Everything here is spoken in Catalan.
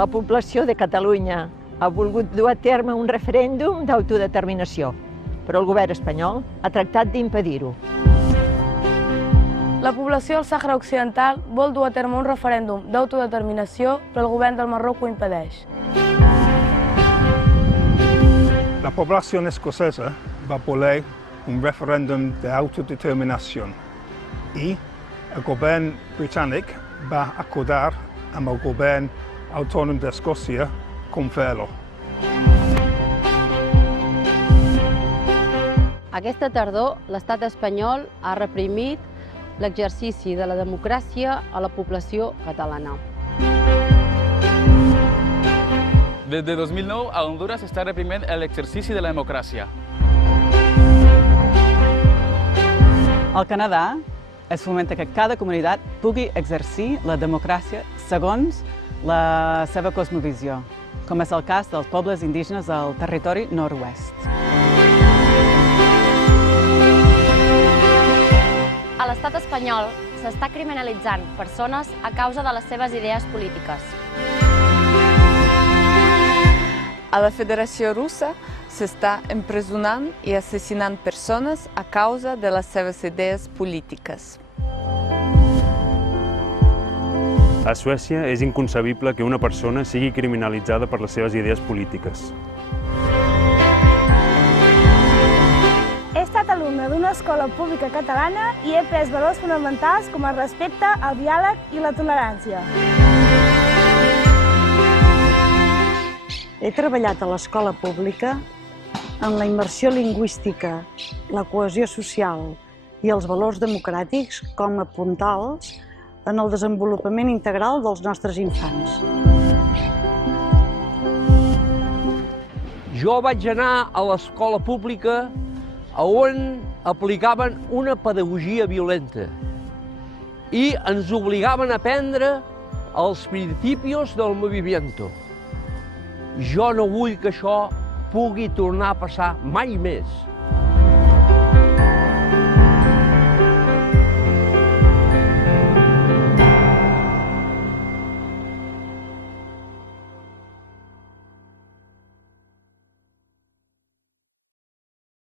La població de Catalunya ha volgut dur a terme un referèndum d'autodeterminació, però el govern espanyol ha tractat d'impedir-ho. La població del Sàhara Occidental vol dur a terme un referèndum d'autodeterminació, però el govern del Marroc ho impedeix. La población escocesa va a voler un referéndum de autodeterminación y el gobierno británico va a acordar amb el govern autònom d'Escòcia com fer-lo. Aquesta tardor, l'estat espanyol ha reprimit l'exercici de la democràcia a la població catalana. Desde 2009, a Honduras está reprimiendo el ejercicio de la democracia. Al Canadà es fomenta que cada comunitat pugui exercir la democràcia segons la seva cosmovisió, com és el cas dels pobles indígenes del territori nord-oest. A l'estat espanyol s'està criminalitzant persones a causa de les seves idees polítiques. A la Federació Russa s'està empresonant i assassinant persones a causa de les seves idees polítiques. A Suècia és inconcebible que una persona sigui criminalitzada per les seves idees polítiques. He estat alumne d'una escola pública catalana i he après valors fonamentals com el respecte, el diàleg i la tolerància. He treballat a l'escola pública en la immersió lingüística, la cohesió social i els valors democràtics com a puntals en el desenvolupament integral dels nostres infants. Jo vaig anar a l'escola pública on aplicaven una pedagogia violenta i ens obligaven a aprendre els principios del movimiento. Jo no vull que això pugui tornar a passar mai més.